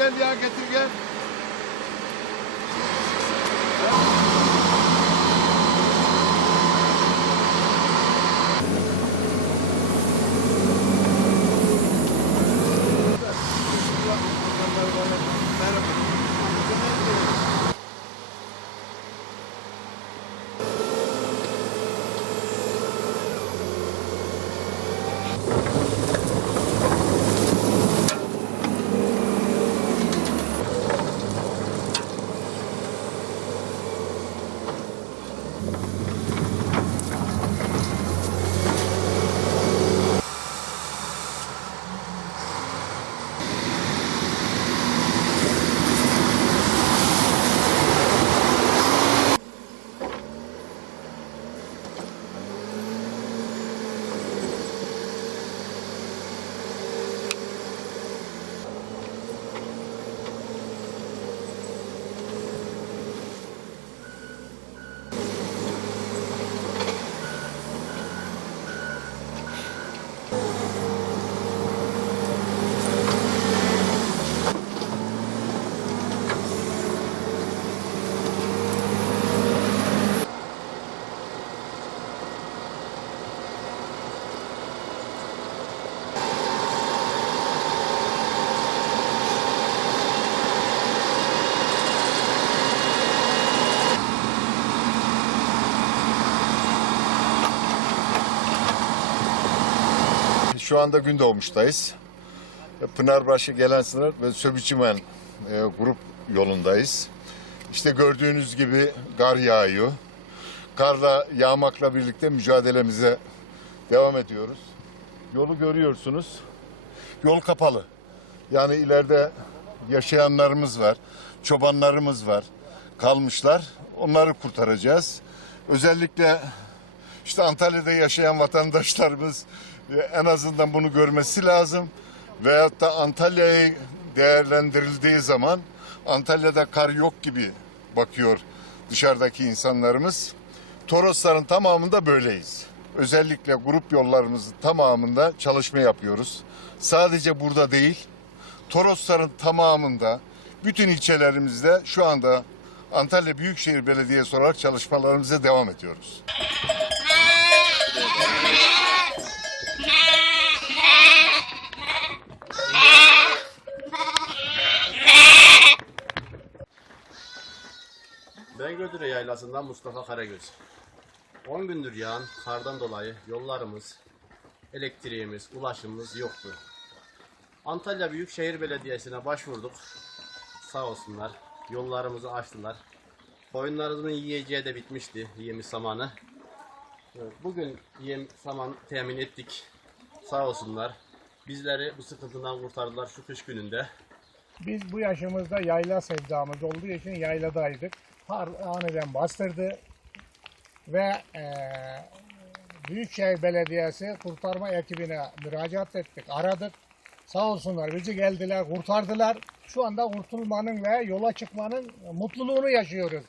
gel ya getir gel. Şu anda Gündoğmuş'tayız. Pınarbaşı gelen sınır ve Söbüçümen e, grup yolundayız. İşte gördüğünüz gibi kar yağıyor. Karla yağmakla birlikte mücadelemize devam ediyoruz. Yolu görüyorsunuz. Yol kapalı. Yani ileride yaşayanlarımız var, çobanlarımız var, kalmışlar. Onları kurtaracağız. Özellikle işte Antalya'da yaşayan vatandaşlarımız en azından bunu görmesi lazım. Veyahut da Antalya'yı değerlendirildiği zaman Antalya'da kar yok gibi bakıyor dışarıdaki insanlarımız. Torosların tamamında böyleyiz. Özellikle grup yollarımızın tamamında çalışma yapıyoruz. Sadece burada değil, Torosların tamamında bütün ilçelerimizde şu anda Antalya Büyükşehir Belediyesi olarak çalışmalarımıza devam ediyoruz. Bengödüre Yaylası'ndan Mustafa Karagöz. 10 gündür yağan kardan dolayı yollarımız, elektriğimiz, ulaşımımız yoktu. Antalya Büyükşehir Belediyesi'ne başvurduk. Sağ olsunlar. Yollarımızı açtılar. Koyunlarımızın yiyeceği de bitmişti. Yemi samanı. Bugün yem saman temin ettik. Sağ olsunlar. Bizleri bu sıkıntıdan kurtardılar şu kış gününde. Biz bu yaşımızda yayla sevdamız olduğu için yayladaydık. Kar aniden bastırdı ve eee Büyükşehir Belediyesi kurtarma ekibine müracaat ettik, aradık. Sağ olsunlar bizi geldiler, kurtardılar. Şu anda kurtulmanın ve yola çıkmanın mutluluğunu yaşıyoruz.